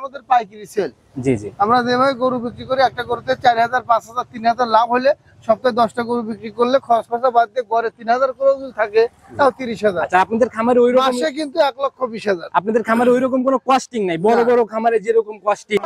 আমাদের পাইকারি সেল। জি জি, আমরা যেভাবে গরু বিক্রি করি, একটা গরুতে 4000, 5000, 3000 লাভ হলে সপ্তাহে 10টা গরু বিক্রি করলে খরচ খরচা বাদ দিয়ে গড়ে 3000 করে যদি থাকে তাও 30,000। আচ্ছা আপনাদের খামারে ওই রকম মাসে কিন্তু 1,20,000। আপনাদের খামারে ওই রকম কোনো কস্টিং নাই, বড় বড় খামারে যেরকম কস্টিং।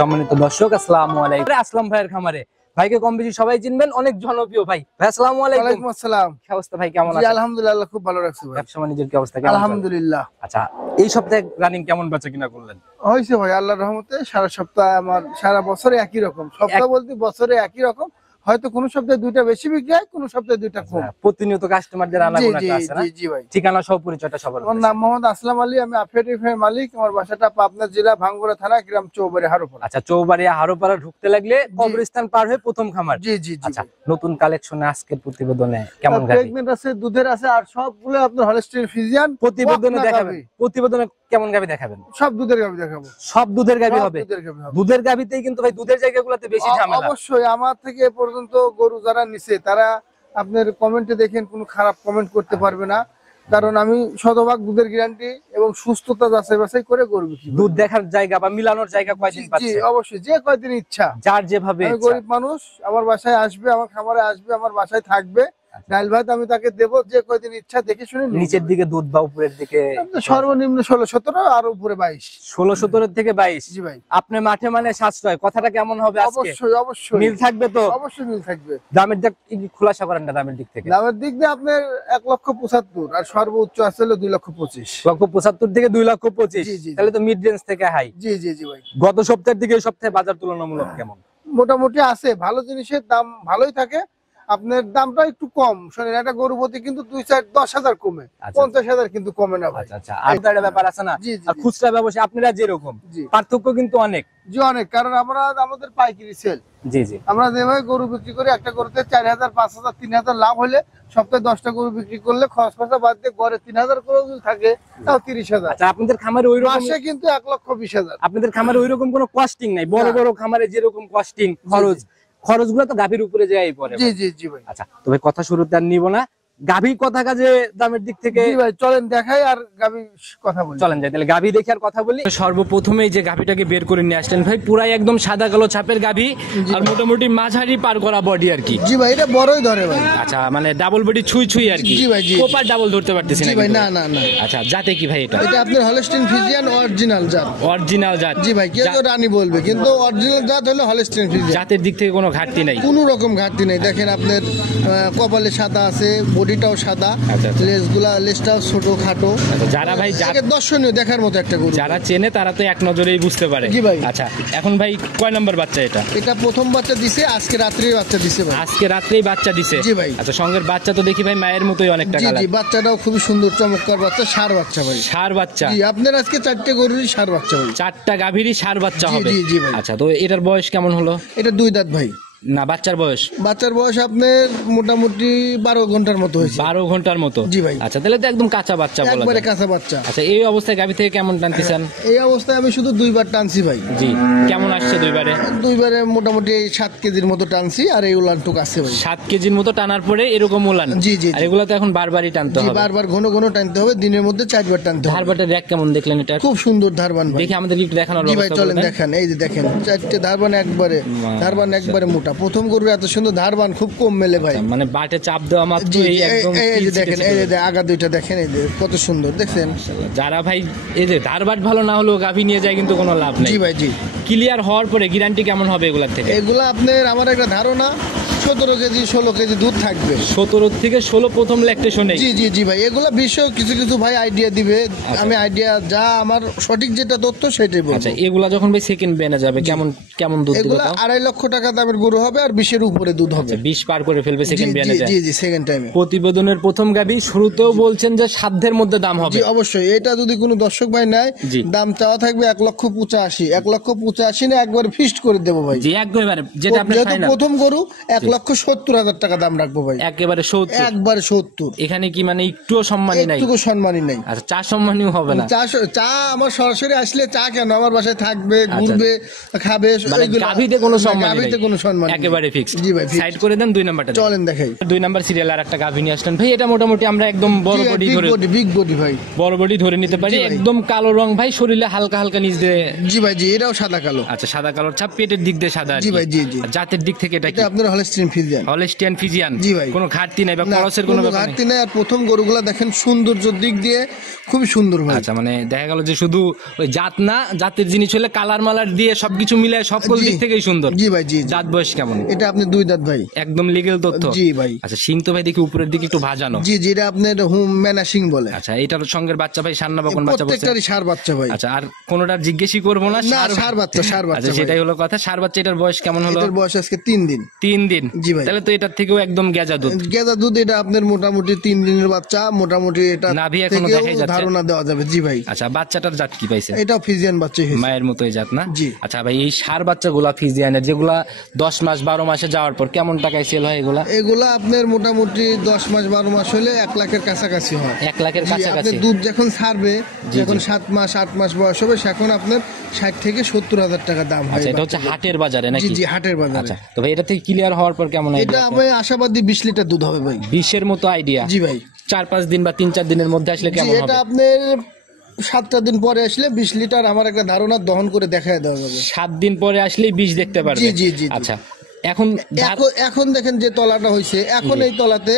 সম্মানিত দর্শক, আসসালামু আলাইকুম। আসলাম ভাইয়ের খামারে, ভাইকে কম বেশি সবাই চিনবেন, অনেক জনপ্রিয় ভাই। ভাই আসসালামু আলাইকুম। ওয়ালাইকুম আসসালাম। কি অবস্থা ভাই, কেমন আছেন? জি আলহামদুলিল্লাহ, খুব ভালো রাখছি ভাই। ব্যবসা বাণিজ্যের কি অবস্থা, কেমন? আলহামদুলিল্লাহ। আচ্ছা, এই সপ্তাহে রানিং কেমন বেচা কিনা করলেন? হয়েছে ভাই আল্লাহর রহমতে। সারা সপ্তাহ আমার, সারা বছরে একই রকম। সপ্তাহ বলতে বছরে একই রকম, হয়তো কোন সপ্তাহে দুইটা বেশি বিক্রি হয়, কোন সপ্তাহে দুইটা কম। প্রতিনিয়ত কাস্টমারদের আনাগোনাটা আছে না? জি ভাই। ঠিকানা সহ পরিচয়টা সবার। আমার নাম মোহাম্মদ আসলাম আলী, আমি আফেরিফের মালিক। আমার বাসাটা পাবনা জেলা ভাঙ্গুড়া থানা, গ্রাম চৌবাড়ি হারোপাড়া। আচ্ছা, চৌবাড়িয়া হারোপাড়া ঢুকতে লাগলে কবরস্থান পার হয়ে প্রথম খামার। জি জি জি। আচ্ছা, নতুন কালেকশনে আজকের প্রতিবেদনে কেমন গাভী? প্রেগন্যান্ট আছে, দুধের আছে, আর সবগুলো আপনার হলস্টাইন ফ্রিজিয়ান। প্রতিবেদনে দেখাবেন, প্রতিবেদনে কেমন গাভী দেখাবেন? সব দুধের গাভী দেখাবো। সব দুধের গাভী হবে? দুধের গাভীতেই কিন্তু ভাই দুধের জায়গাগুলোতে বেশি ঝামেলা। অবশ্যই আমার থেকে এ পর্যন্ত গরু যারা নিছে তারা আপনার কমেন্টে দেখেন কোনো খারাপ কমেন্ট করতে পারবে না, কারণ আমি শতভাগ দুধের গ্যারান্টি এবং সুস্থতা যাচাই বাছাই করে গরু বিক্রি করি। দুধ দেখার জায়গা বা মিলানোর জায়গা কয়দিন পাচ্ছে? জি অবশ্যই, যে কয়দিন ইচ্ছা, যার যেভাবে আমি গরিব মানুষ, আমার বাসায় আসবে, আমার খামারে আসবে, আমার বাসায় থাকবে, ডাল ভাত আমি তাকে দেবো, যে কয়দিন ইচ্ছা দেখে শুনে। নিচের দিকে দুধ বা উপরের দিকে সর্বনিম্ন 16-17 আর উপরে 22। 16-17 থেকে 22। জি ভাই। আপনি মাঠে মানে সাশ্রয়, কথাটা কেমন হবে আজকে? অবশ্যই অবশ্যই মিল থাকবে তো? অবশ্যই মিল থাকবে। দামের দিক কি খোলাসা করেন না? দামের দিক থেকে, দামের দিক দিয়ে আপনার 1,75,000 আর সর্বোচ্চ আছে হলো 2,25,000। 1,75,000 থেকে 2,25,000। জি জি। তাহলে তো মিড রেঞ্জ থেকে হাই। জি জি জি ভাই। গত সপ্তাহের দিকে এই সপ্তাহে বাজার তুলনামূলক কেমন? মোটামুটি আছে, ভালো জিনিসের দাম ভালোই থাকে। আপনার দামটা একটু কম শোনেন, একটা গরু প্রতি কিন্তু 2-4-10,000 কমে, 50,000 কিন্তু কমে না ভাই। আচ্ছা, আর একটা ব্যাপার আছে না, আর খুচরা ব্যবসা আপনারা যেরকম, পার্থক্য কিন্তু অনেক। জি অনেক, কারণ আমরা আমাদের পাইকারি সেল। জি জি, আমরা যেভাবে গরু বিক্রি করি, একটা গরুতে 4000, 5000, 3000 লাভ হলে সপ্তাহে 10টা গরু বিক্রি করলে খরচ খরচা বাদ দিয়ে গড়ে 3000 করে যদি থাকে তাও 30,000। আচ্ছা আপনাদের খামারে ওই রকম মাসে কিন্তু 1,20,000। আপনাদের খামারে ওই রকম কোনো কস্টিং নাই? বড় বড় খামারে যেরকম কস্টিং খরচগুলো তো গাভীর উপরে যাই পড়ে। জি জি জি ভাই। আচ্ছা, তবে কথা শুরুতে আর নিব না, গাভী কথা কাজে দামের দিক থেকে। জি ভাই, চলেন দেখাই আর গাভী কথা বলি। চলেন যাই তাহলে গাভী দেখে আর কথা বলি। সর্বপ্রথমেই যে গাভীটাকে বের করে নিয়ে আসলেন ভাই, পুরাই একদম সাদা কালো ছাপের গাভী, আর মোটামুটি মাঝারি পার করা বডি আর কি। জি ভাই, এটা বড়ই ধরে ভাই। আচ্ছা, মানে ডাবল বডি ছুঁই ছুঁই আর কি। জি ভাই জি। কোপার ডাবল ধরতে পারতেছি না ভাই, না না না। আচ্ছা, জাতে কি ভাই এটা? এটা আপনার হলস্টাইন ফ্রিজিয়ান অরিজিনাল জাত। অরিজিনাল জাত? জি ভাই, কেউ তো রানী বলবে, কিন্তু অরিজিনাল জাত হলো হলস্টাইন ফ্রিজিয়ান। জাতের দিক থেকে কোনো ঘাটতি নাই? কোনো রকম ঘাটতি নেই। দেখেন আপনার কপালে সাদা আছে, বডিটাও সাদা, লেজটাও ছোট খাটো। যারা ভাই দর্শনীয় দেখার মতো একটা গরু, যারা চেনে তারা তো এক নজরেই বুঝতে পারে। জি ভাই। আচ্ছা, এখন ভাই কয় নাম্বার বাচ্চা এটা? এটা প্রথম বাচ্চা দিছে, আজকে রাত্রেই বাচ্চা দিছে ভাই। আজকে রাত্রেই বাচ্চা দিছে? জি ভাই। আচ্ছা, সঙ্গের বাচ্চা তো দেখি ভাই মায়ের মতোই অনেকটা কালার। জি, বাচ্চাটাও খুবই সুন্দর চমৎকার বাচ্চা, ষাঁড় বাচ্চা ভাই। ষাঁড় বাচ্চা? জি, আপনার আজকে 4টে গরুরই ষাঁড় বাচ্চা ভাই। 4টা গাভীরই ষাঁড় বাচ্চা হবে? জি জি ভাই। আচ্ছা, তো এটার বয়স কেমন হলো? এটা 2 দাঁত ভাই। না, বাচ্চার বয়স? বাচ্চার বয়স আপনার মোটামুটি 12 ঘন্টার মতো হয়েছে। 12 ঘন্টার মতো? জি ভাই। আচ্ছা, তাহলে তো একদম কাঁচা বাচ্চা বলা যায়। একবারে কাঁচা বাচ্চা। আচ্ছা, এই অবস্থায় গাভী থেকে কেমন টানতেছেন? এই অবস্থায় আমি শুধু 2বার টানছি ভাই। জি, কেমন আসছে দুইবারে? দুইবারে মোটামুটি 7 কেজির মতো টানছি, আর এই উলানটুক আছে ভাই। 7 কেজির মতো টানার পরে এরকম উলান? জি জি। আর এগুলো তো এখন বারবারই টানতে হবে? বারবার ঘন ঘন টানতে হবে, দিনের মধ্যে 4বার টানতে হবে। ধারবাটের র্যাক কেমন দেখলেন এটা? খুব সুন্দর ধারবান ভাই। দেখি আমাদের একটু দেখানোর ব্যবস্থা ব্যবস্থা করুন। চলেন দেখান, এই যে দেখেন 4টে ধারবান একবারে, ধারবান একবারে মোটা। প্রথম গরু এত সুন্দর ধারবান খুব কম মেলে ভাই। মানে বাটে চাপ দেওয়া মাত্রই একদম। এই যে দেখেন, এই যে আগা দুইটা দেখেন, এই যে কত সুন্দর দেখছেন। যারা ভাই এই যে ধারবাট ভালো না হলেও গাভী নিয়ে যায় কিন্তু কোনো লাভ নেই। জি ভাই জি। ক্লিয়ার হওয়ার পরে গ্যারান্টি কেমন হবে এগুলা থেকে? এগুলা আপনার আমার একটা ধারণা 17 কেজি 16 কেজি দুধ থাকবে। 17 থেকে 16 প্রথম ল্যাকটেশনে? জি জি জি ভাই। এগুলা বিষয় কিছু কিছু ভাই আইডিয়া দিবে, আমি আইডিয়া যা আমার সঠিক যেটা তথ্য সেটাই বলবো। আচ্ছা, এগুলা যখন ভাই সেকেন্ড বেনে যাবে কেমন কেমন দুধ দিবে? এগুলা 2.5 লক্ষ টাকা দামের গরু হবে, আর 20-এর উপরে দুধ হবে। 20 পার করে ফেলবে সেকেন্ড বেনে যায়? জি জি, সেকেন্ড টাইমে। প্রতিবেদনের প্রথম গাভী শুরুতেও বলছেন যে সাধ্যের মধ্যে দাম হবে? জি অবশ্যই। এটা যদি কোনো দর্শক ভাই নেয়, দাম চাওয়া থাকবে 1,85,000। 1,85,000 না একবার ফিক্সড করে দেবো ভাই। জি, একবারে যেটা আপনি যেহেতু প্রথম গরু 1,70,000 টাকা দাম রাখবো ভাই, একেবারে 70? একবারে 70। এখানে কি মানে একটুও সম্মানই নাই? একটুকু সম্মানই নাই। আচ্ছা, চা সম্মানীয় হবে না? চা আমার সরাসরি আসলে চা কেন, আমার বাসায় থাকবে, ঘুরবে, খাবে, মানে গাভীতে কোনো সম্মান নেই? গাভীতে কোনো সম্মান নেই। একেবারে ফিক্সড। জি ভাই, সাইড করে দেন, 2 নাম্বারটা চলেন দেখাই। 2 নাম্বার সিরিয়াল আর একটা গাভী নিয়ে আসলেন ভাই। এটা মোটামুটি আমরা একদম বড় বডি ধরে, বিগ বডি ভাই, বড় বডি ধরে নিতে পারি। জি ভাই। একদম কালো রং ভাই, শরীরে হালকা হালকা নিচ দিয়ে। জি ভাই, জি এটাও সাদা কালো। আচ্ছা, সাদা কালোর ছাপ, পেটের দিক দিয়ে সাদা। জি ভাই, জি জি। আর জাতের দিক থেকে এটা কি? এটা আপনার হলস্টিয়ান ফ্রিজিয়ান। Holstein Friesian. জি ভাই। কোনো ঘাটতি নাই বা না, খরচের কোনো ব্যাপার ঘাটতি নেই? নাই। আর প্রথম গরুগুলা দেখেন সৌন্দর্যের দিক দিয়ে খুবই সুন্দর ভাই। আচ্ছা, মানে দেখা গেল যে শুধু ওই জাত না, জাতের জিনিস হলে কালার মালার দিয়ে সবকিছু মিলে সকল জি। দিক থেকেই সুন্দর। জি ভাই, জি জি। জাত বয়স কেমন? এটা আপনি 2 দাঁত ভাই। একদম লিগেল তথ্য? জি ভাই। আচ্ছা, সিং তো ভাই দেখি উপরের দিকে একটু ভাজানো। জি জি, এটা আপনার হোম ম্যানাসিং বলে। আচ্ছা, এটার সঙ্গের বাচ্চা ভাই সান্না বা কোন বাচ্চা বলছে? প্রত্যেকটারই ষাঁড় বাচ্চা ভাই। আচ্ছা, আর কোনোটার জিজ্ঞেসই করবো না? না, ষাঁড় বাচ্চা, ষাঁড় বাচ্চা আচ্ছা, ভাই। সেটাই হলো কথা। ষাঁড় বাচ্চা, এটার বয়স কেমন হলো? এটার বয়স আজকে 3 দিন। 3 দিন? জি ভাই। তাহলে তো এটার থেকেও একদম গেজা দুধ। গেদা দুধ। এটা আপনার মোটামুটি 3 দিনের বাচ্চা, মোটামুটি এটা নাভি এখনো থেকেও দেখাই যাচ্ছে। ধারণা দেওয়া যাবে। জি ভাই। আচ্ছা, বাচ্চাটার জাত কি পাইছে? এটাও ফিজিয়ান বাচ্চা হয়েছে। মায়ের মতোই জাত না? জি। আচ্ছা ভাই, এই ষাঁড় বাচ্চাগুলা ফিজিয়ানের যেগুলা 10 মাস 12 মাসে যাওয়ার পর কেমন টাকায় সেল হয় এগুলা? এগুলা আপনার মোটামুটি 10 মাস 12 মাস হলে 1 লাখের কাছাকাছি হয়। 1 লাখের জি, কাছাকাছি? আপনার দুধ যখন ছাড়বে, জি, যখন জি। 7 মাস 8 মাস বয়স হবে, সেখন আপনার 60 থেকে 70,000 টাকা দাম হয়। আচ্ছা, এটা হচ্ছে হাটের বাজারে জি নাকি? জি, হাটের বাজারে। আচ্ছা, তো ভাই এটা থেকে ক্লিয়ার হওয়ার পর কেমন হয়? এটা আমি আশাবাদী 20 লিটার দুধ হবে ভাই। 20-এর মতো আইডিয়া? জি ভাই। 4-5 দিন বা 3-4 দিনের মধ্যে আসলে জি, কেমন এটা হবে? আপনার 7টা দিন পরে আসলে 20 লিটার আমার একটা ধারণা দহন করে দেখায় দেওয়া যাবে। 7 দিন পরে আসলেই 20 দেখতে পারবে? জি, জি, জি, জি। আচ্ছা, এখন এখন দেখেন যে তলাটা হয়েছে, এখন এই তলাতে,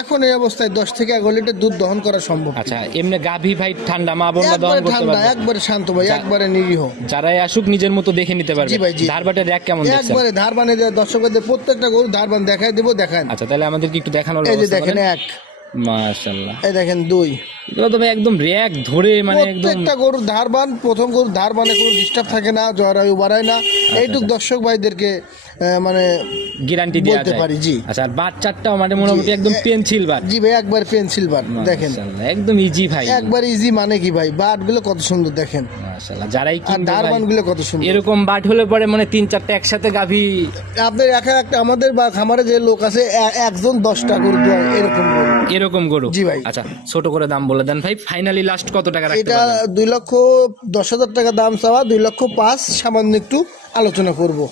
এখন এই অবস্থায় 10 থেকে 11 লিটার দুধ দহন করা সম্ভব। আচ্ছা, এমনি গাভী ভাই ঠান্ডা, মা বোনরা দহন একবারে করতে ঠান্ডা, পারবে? একবারে শান্ত ভাই, একবারে নিরীহ। যারাই আসুক নিজের মতো দেখে নিতে পারবে? জি ভাই, জি। ধারবাটের র্যাক কেমন দেখছেন? একবারে ধার বানিয়ে দেয় দর্শকদের, প্রত্যেকটা গরু ধার বান দেখায় দেবো, দেখান। আচ্ছা, তাহলে আমাদেরকে একটু দেখানোর এই যে ব্যবস্থা দেখেন করেন। 1, মাশাআল্লাহ, এই দেখেন 2। এগুলো তো ভাই একদম র্যাক ধরে, মানে একদম প্রত্যেকটা গরুর ধার বান, প্রথম গরুর ধার বানে কোনো ডিস্টার্ব থাকে না, জরায়ু বাড়ায় না। এইটুক দর্শক ভাইদেরকে মানে গ্যারান্টি দেওয়া বলতে যায়। পারি। জি আচ্ছা, আর বাচ্চাটাও মানে মোটামুটি একদম পেন্সিল বাট? জি ভাই, একবার পেন্সিল বার দেখেন, মাশাআল্লাহ, একদম ইজি ভাই। একবার ইজি। মানে কি ভাই, বাট গুলো কত সুন্দর দেখেন, মাশাআল্লাহ, যারাই আর কিনবে ধার ভাই, বান গুলো কত সুন্দর। এরকম বাট হলে পরে মানে 3-4টা একসাথে গাভী। আপনার একটা আমাদের বা খামারে যে লোক আছে, একজন 10টা গরু দেয় এরকম গরু। এরকম গরু? জি ভাই। আচ্ছা, ছোট করে দাম বলে দেন ভাই, ফাইনালি লাস্ট কত টাকা রাখতে এটা পারবেন? 2,10,000 টাকা দাম চাওয়া, 2,05,000 সামান্য একটু আলোচনা করবো।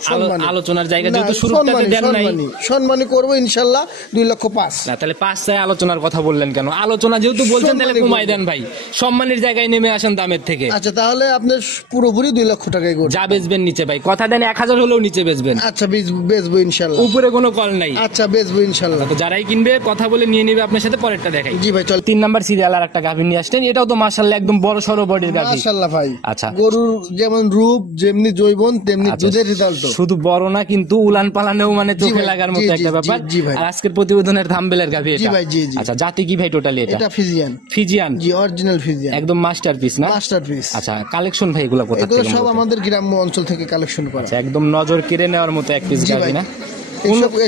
আলোচনার জায়গা না, যেহেতু শুরুটাতে দেন নাই, সম্মানী করবো ইনশাল্লাহ, 2,05,000। না তাহলে 5 চাই আলোচনার কথা বললেন কেন? আলোচনা যেহেতু বলছেন তাহলে সম্মানী কমাই করবো। দেন ভাই, সম্মানের জায়গায় নেমে আসেন দামের থেকে। আচ্ছা, তাহলে আপনার পুরোপুরি 2 লক্ষ টাকায় করবো। যা বেচবেন নিচে ভাই, কথা দেন 1,000 হলেও নিচে বেচবেন, আচ্ছা, বেচবো ইনশাল্লাহ। উপরে কোনো কল নাই। আচ্ছা, বেচবো ইনশাল্লাহ। তো যারাই কিনবে কথা বলে নিয়ে নিবে আপনার সাথে, পরেরটা দেখাই। জি ভাই, চল। 3 নাম্বার সিরিয়াল আর একটা গাভী নিয়ে আসলেন, এটাও তো মাশাআল্লাহ একদম বড় সরো বডির গাভী। মাশাআল্লাহ ভাই। আচ্ছা, গরুর যেমন রূপ, যেমনি জৈবন, তেমনি আচ্ছা, দুধের রেজাল্ট। শুধু বড় না কিন্তু উলান পালানেও মানে চোখে ভাই, লাগার জি, মতো জি, একটা জি, ব্যাপার। জি ভাই। আর আজকের প্রতিবেদনের থাম্বনেলের গাভী জি এটা। ভাই, জি জি। আচ্ছা, জাতি কি ভাই টোটালি এটা? এটা ফিজিয়ান। ফিজিয়ান? জি, অরিজিনাল ফিজিয়ান, একদম মাস্টারপিস না? মাস্টারপিস। আচ্ছা, কালেকশন ভাই এগুলো কোথা এগুলো থেকে? সব আমাদের গ্রাম্য অঞ্চল থেকে কালেকশন করা। আচ্ছা, একদম নজর কেড়ে নেওয়ার মতো এক পিস জি গাভী ভাই। না?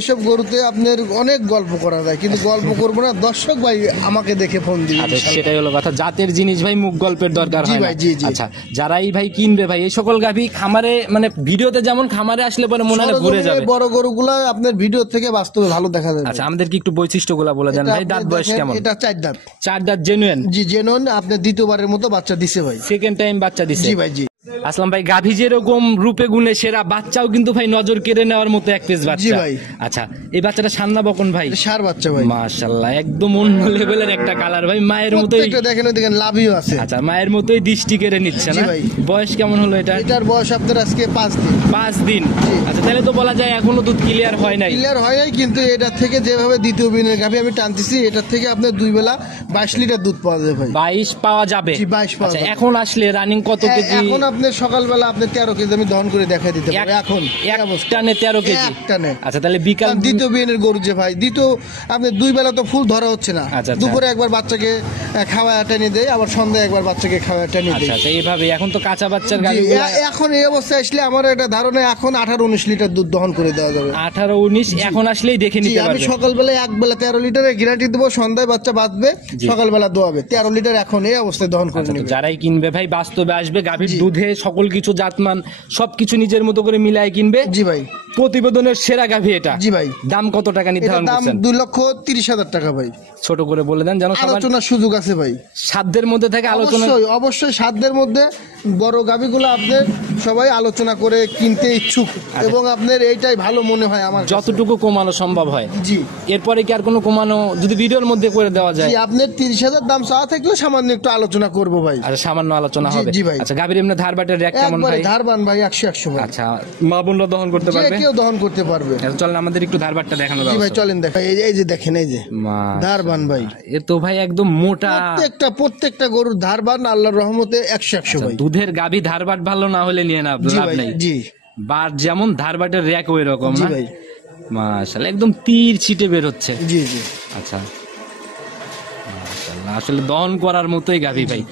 এসব গরুতে আপনার অনেক গল্প করা যায়, কিন্তু গল্প করবো না, দর্শক ভাই আমাকে দেখে ফোন দিবে। আচ্ছা, সেটাই হলো কথা, জাতের জিনিস ভাই মুখ গল্পের দরকার জি হয় না। ভাই, জি, জি। আচ্ছা, যারাই ভাই কিনবে ভাই এই সকল গাভী খামারে, মানে ভিডিওতে যেমন খামারে আসলে পরে মনে হয় ঘুরে যাবে, বড় গরুগুলা আপনার ভিডিও থেকে বাস্তবে ভালো দেখা যাবে। আচ্ছা, আমাদেরকে একটু বৈশিষ্ট্যগুলো বলে দেন এটা ভাই। আপনি দাঁত বয়স দেখেন, কেমন? এটা 4 দাঁত। 4 দাঁত জেনুইন? জি, জেনুইন। আপনি দ্বিতীয়বারের মতো বাচ্চা দিছে ভাই। সেকেন্ড টাইম বাচ্চা দিছে? জি ভাই, জি। আসলাম ভাই, গাভী যেরকম রূপে গুণে সেরা, বাচ্চাও কিন্তু ভাই নজর কেড়ে নেওয়ার মতো এক পিস বাচ্চা। জি ভাই। আচ্ছা, এই বাচ্চাটা সান্না বকন ভাই? ষাঁড় বাচ্চা ভাই। মাশাআল্লাহ, একদম অন্য লেভেলের একটা কালার ভাই, মায়ের মতোই। প্রত্যেকটা দেখেন, ওই দেখেন লাভিও আছে। আচ্ছা, মায়ের মতোই দৃষ্টি কেড়ে নিচ্ছে জি না? ভাই। বয়স কেমন হলো এটা? এটার বয়স আপনার আজকে 5 দিন। 5 দিন? জি। আচ্ছা, তাহলে তো বলা যায় এখনো দুধ ক্লিয়ার হয় নাই। ক্লিয়ার হয় নাই, কিন্তু এটার থেকে যেভাবে দ্বিতীয় বিনের গাভী আমি টানতেছি, এটার থেকে আপনার 2 বেলা 22 লিটার দুধ পাওয়া যায় ভাই। 22 পাওয়া যাবে? জি, 22 পাওয়া আচ্ছা, যাবে। এখন আসলে রানিং কত কেজি? এখন আপনি সকালবেলা আপনি 13 কেজি আমি দহন করে দেখাই দিতে পারি। এখন এক টানে 13 কেজি? এক টানে। আচ্ছা, তাহলে বিকাল দ্বিতীয় বিনের গরু যে ভাই, দ্বিতীয় আপনি 2 বেলা তো ফুল ধরা হচ্ছে না। আচ্ছা, আচ্ছা। দুপুরে একবার বাচ্চাকে খাওয়া টেনে দেয়, আবার সন্ধ্যায় একবার বাচ্চাকে খাওয়া টেনে আচ্ছা দেয়। আচ্ছা, এইভাবে এখন তো কাঁচা বাচ্চার জি, গাভী এখন এই অবস্থায় আসলে আমার একটা ধারণা এখন 18-19 লিটার দুধ দহন করে দেওয়া যাবে। 18-19 এখন আসলেই দেখে জি, নিতে আমি পারবে। সকালবেলা এক বেলা 13 লিটারের গ্যারান্টি দেবো, সন্ধ্যায় বাচ্চা বাঁধবে, জি। সকালবেলা দোয়াবে। 13 লিটার এখন এই অবস্থায় দহন করে আচ্ছা, তো নেবে। যারাই কিনবে ভাই বাস্তবে আসবে, গাভীর জি। দুধে সকল কিছু জাতমান সবকিছু নিজের মতো করে মিলায় কিনবে। জি ভাই। প্রতিবেদনের সেরা গাভী এটা। জি ভাই। দাম কত টাকা নির্ধারণ দাম করছেন? 2,30,000 টাকা ভাই। ছোট করে বলে দেন যেন সবার আলোচনার সুযোগ আছে ভাই। সাধ্যের মধ্যে থেকে আলোচনা। অবশ্যই সাধ্যের মধ্যে। বড় গাভীগুলো আপনার সবাই আলোচনা করে কিনতে ইচ্ছুক এবং আপনার এইটাই ভালো মনে হয় আমার কাছে। যতটুকু কমানো সম্ভব হয়। জি। এরপরে কি আর কোনো কমানো যদি ভিডিওর মধ্যে করে দেওয়া যায়? জি, আপনার 30,000 দাম চাওয়া থাকলে সামান্য একটু আলোচনা করব ভাই। আচ্ছা, সামান্য আলোচনা জি, হবে। জি ভাই। আচ্ছা, গাভীর এমনি ধারবাটের র্যাক কেমন একবারে ভাই? ধারবান ভাই, 100 ভাই। আচ্ছা, মা বোনরা দহন করতে যে পারবে? কেউ দহন করতে পারবে। আচ্ছা, চলেন আমাদের একটু ধারবাটটা দেখানো দাও। জি ভাই চলেন দেখাই। এই যে দেখেন, এই যে ধারবান ভাই। এ তো ভাই একদম মোটা। প্রত্যেকটা গরুর ধারবান আল্লাহর রহমতে 100 ভাই। দুধের গাভী ধারবাট ভালো না হলে নিয়ে না জি লাভ ভাই। নেই। জি। বাট যেমন ধারবাটের র্যাক ওই রকম জি না? ভাই। মাশাআল্লাহ, একদম তীর ছিটে বের হচ্ছে। জি জি। আচ্ছা, মাশাআল্লাহ, আসলে দহন করার মতোই গাভী ভাই।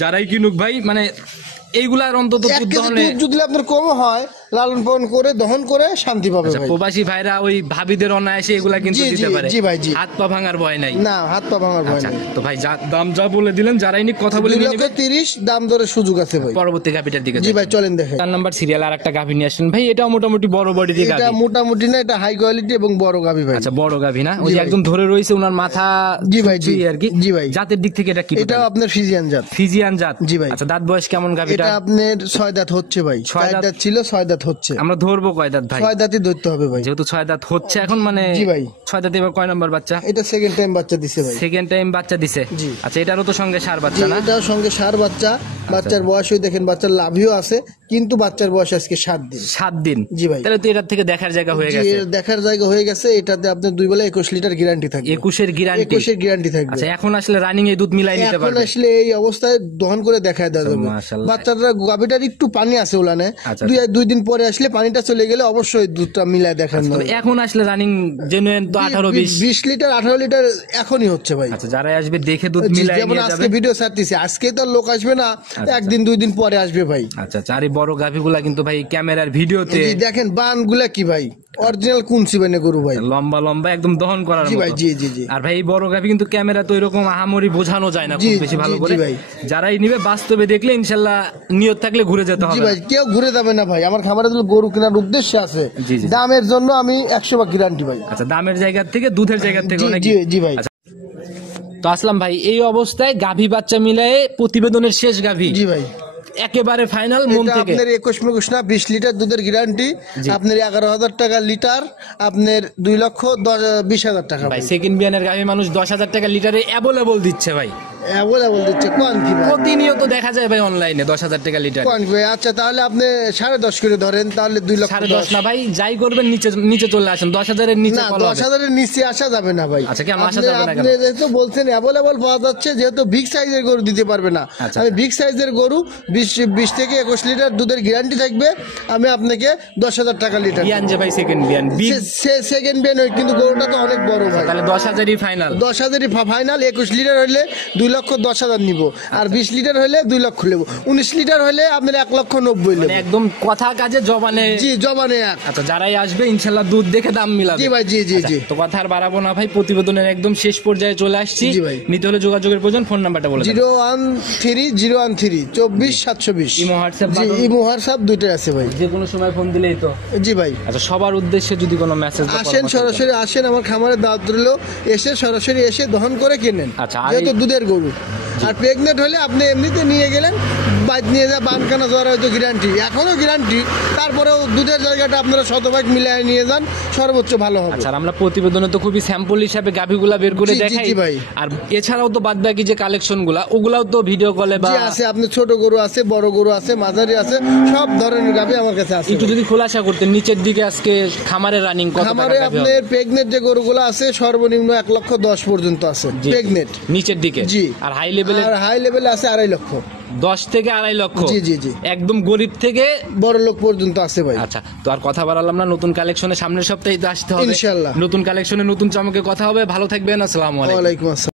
যারাই কিনুক ভাই, মানে এইগুলার অন্তত 1 দুধ কেজি দহনে। দুধ যদি আপনার কম হয়, লালন পালন করে দহন করে শান্তি পাবে আচ্ছা, ভাই। প্রবাসী ভাইরা ওই ভাবিদের অনায়াসে এগুলা কিন্তু জি, দিতে জি, পারে। জি ভাই, জি। হাত পা ভাঙার ভয় নাই। না, হাত পা ভাঙার ভয় আচ্ছা, নেই। তো ভাই দাম যা বলে দিলেন, যারাই নিক কথা বলে নিয়ে নেবে। 2,30,000 দাম দরের সুযোগ আছে ভাই। পরবর্তী গাভীটার দিকে জি ভাই চলেন দেখেন। 4 নাম্বার সিরিয়াল আর একটা গাভী নিয়ে আসলেন ভাই। এটাও মোটামুটি বড় বডি দিয়ে এটা গাভী। মোটামুটি না, এটা হাই কোয়ালিটি এবং বড় গাভী ভাই। আচ্ছা, বড় গাভী না? ওই জি যে ভাই। একদম ধরে রয়েছে ওনার মাথা। জি ভাই, জি। আর কি। জি ভাই। জাতের দিক থেকে এটা কি? এটা আপনার ফিজিয়ান জাত। ফিজিয়ান জাত। জি ভাই। আচ্ছা, দাঁত বয়স কেমন গাভীটা? এটা আপনার 6 দাঁত হচ্ছে ভাই। 6 4 দাঁত ছিল, 6 দাঁত হচ্ছে। আমরা ধরবো কয় দাঁত ভাই? 6 দাঁতই ধরতে হবে ভাই। যেহেতু 6 দাঁত হচ্ছে এখন, মানে জি ভাই। 6 দাঁতে এবার কয় নম্বর বাচ্চা? এটা সেকেন্ড টাইম বাচ্চা দিছে ভাই। সেকেন্ড টাইম বাচ্চা দিছে। জি। আচ্ছা, এটারও তো সঙ্গে সার জি, বাচ্চা না? এটার সঙ্গে 7 বাচ্চা। বাচ্চার বয়সই দেখেন, বাচ্চার লাভিও আছে, কিন্তু বাচ্চার বয়স আজকে 7 দিন। 7 দিন। জি ভাই। তাহলে তো এটার থেকে দেখার জায়গা হয়ে জি, গেছে। এর দেখার জায়গা হয়ে গেছে। এটাতে আপনার 2 বেলা 21 লিটার গ্যারান্টি থাকবে। 21 এর গ্যারান্টি। 21 এর গ্যারান্টি থাকবে। আচ্ছা, এখন আসলে রানিং এই দুধ মিলাই নিতে এখন পারবে? আসলে এই অবস্থায় দহন করে দেখায় দেওয়া যাবে। মাশাআল্লাহ। বাচ্চাটা গাভীটার একটু পানি আছে উলানে। আচ্ছা, 2 দিন পরে আসলে পানিটা চলে গেলে অবশ্যই দুধটা মিলায় দেখানো তবে যাবে। এখন আসলে রানিং জেনুইন তো 18-20। 20 লিটার 18 লিটার এখনই হচ্ছে ভাই। আচ্ছা, যারা আসবে দেখে দুধ জি, মিলাই যেমন নিয়ে আজকে যাবে। ভিডিও ছাড়তেছি, আজকে তো আর লোক আসবে না, একদিন 2 দিন পরে আসবে ভাই। আচ্ছা, আর এই বড় গাভীগুলা কিন্তু ভাই ক্যামেরার ভিডিওতে জি দেখেন বানগুলা কি ভাই, অরিজিনাল কুনসি বানে গরু ভাই। লম্বা লম্বা একদম দহন করার জি মতো। ভাই, জি জি জি। আর ভাই এই বড় গাভী কিন্তু ক্যামেরা তো এরকম আহামরি বোঝানো যায় না জি, খুব বেশি ভালো জি, করে। জি ভাই। যারাই নিবে বাস্তবে দেখলে ইনশাআল্লাহ নিয়ত থাকলে ঘুরে যেতে জি হবে ভাই, না। কেউ ঘুরে যাবে না ভাই। আমার খামারে যদি গরু কেনার উদ্দেশ্যে আছে, জি, জি। দামের জন্য আমি 100 গ্যারান্টি ভাই। আচ্ছা, দামের জায়গা থেকে দুধের জায়গা থেকে জি, অনেক। জি, জি ভাই। আচ্ছা, তো আসলাম ভাই, এই অবস্থায় গাভী বাচ্চা মিলায়ে প্রতিবেদনের শেষ গাভী জি ভাই। একেবারে ফাইনাল মন এটা থেকে। আপনার 21 না 20 লিটার দুধের গ্যারান্টি। আপনার 11,000 টাকা লিটার, আপনার 2,20,000 টাকা ভাই ভাই। সেকেন্ড বিয়ানের গাভী মানুষ 10,000 টাকা লিটারে অ্যাভেলেবল দিচ্ছে ভাই। অ্যাভেলেবল দিচ্ছে কোন কি ভাই? প্রতিনিয়ত দেখা যায় ভাই অনলাইনে 10,000 টাকা লিটার। কোন কি ভাই? আচ্ছা তাহলে আপনি 10.5 করে ধরেন, তাহলে 2,10,000। 10.5 না ভাই, যাই করবেন নিচে নিচে চলে আসেন। 10,000 এর নিচে না, কল হবে। 10,000 এর নিচে আসা যাবে না ভাই। আচ্ছা, কেন আসা আপনি- যাবে না কেন? আপনি যেহেতু বলছেন অ্যাভেলেবল পাওয়া যাচ্ছে, যেহেতু বিগ সাইজের গরু দিতে পারবে না। আচ্ছা, আমি বিগ সাইজের গরু 20 থেকে 21 লিটার দুধের গ্যারান্টি থাকবে, আমি আপনাকে 10,000 টাকা লিটার। বিয়ান যে ভাই সেকেন্ড বিয়ান বিগ, সেকেন্ড বেন, কিন্তু গরুটা তো অনেক বড় ভাই। তাহলে 10,000ই ফাইনাল। 10,000 ফাইনাল। 21 লিটার হলে 2,10,000 নিব, আর 20 লিটার হলে 2 লক্ষ নেব, 19 লিটার হলে আপনার 1,90,000 মানে নেব। একদম কথা কাজে জবানে। জি, জবানে এক। আচ্ছা, যারাই আসবে ইনশাআল্লাহ দুধ দেখে দাম মিলাবে। জি ভাই, জি জি আচ্ছা, জি। তো কথা আর বাড়াবো না ভাই, প্রতিবেদনের একদম শেষ পর্যায়ে চলে আসছি। জি ভাই। নিতে হলে যোগাযোগের প্রয়োজন, ফোন নাম্বারটা বলে দেন। 013 24 ইমো, হোয়াটসঅ্যাপ 720। জি, বাটন। ইমো হোয়াটসঅ্যাপ দুইটাই আছে ভাই। যে কোনো সময় ফোন দিলেই তো। জি ভাই। আচ্ছা, সবার উদ্দেশ্যে যদি কোনো মেসেজ আসেন, সরাসরি আসেন আমার খামারে, দাঁত ধরলেও এসে সরাসরি এসে দহন করে কেনেন। আচ্ছা, আর যেহেতু এই- দুধের গরু। আর প্রেগনেন্ট হলে আপনি এমনিতে নিয়ে গেলেন, বাইক নিয়ে যা বানখানা জ্বর হয়তো গ্যারান্টি, এখনো গ্যারান্টি, তারপরেও দুধের জায়গাটা আপনারা শতভাগ মিলিয়ে নিয়ে যান, সর্বোচ্চ ভালো হবে। আচ্ছা, আর আমরা প্রতিবেদনে তো খুবই স্যাম্পল হিসাবে গাভীগুলা বের করে জি, জি, দেখাই জি ভাই। আর এছাড়াও তো বাদ বাকি যে কালেকশন গুলা ওগুলাও তো ভিডিও কলে বা জি আছে, আপনি ছোট গরু আছে, বড় গরু আছে, মাঝারি আছে, সব ধরনের গাভী আমার কাছে আছে। একটু যদি খোলাসা করতেন নিচের দিকে আজকে খামারে রানিং কত টাকা খামারে গাভী হবে? আপনার প্রেগনেন্ট যে গরুগুলো আছে সর্বনিম্ন 1,10,000 পর্যন্ত আছে জি। প্রেগনেন্ট। নিচের দিকে। জি। আর হাই লেভেলে আর হাই লেভেলে আছে 2.5 লক্ষ। 10 থেকে 2.5 লক্ষ। জি, জি, জি। একদম গরিব থেকে। বড় লোক পর্যন্ত আছে ভাই। আচ্ছা, তো আর কথা বাড়ালাম না, নতুন কালেকশনে সামনের সপ্তাহে তো আসতে হবে ইনশাআল্লাহ। নতুন কালেকশনে নতুন চমকে কথা হবে। ভালো থাকবেন, আসসালামু আলাইকুম। ওয়ালাইকুম আসসালাম।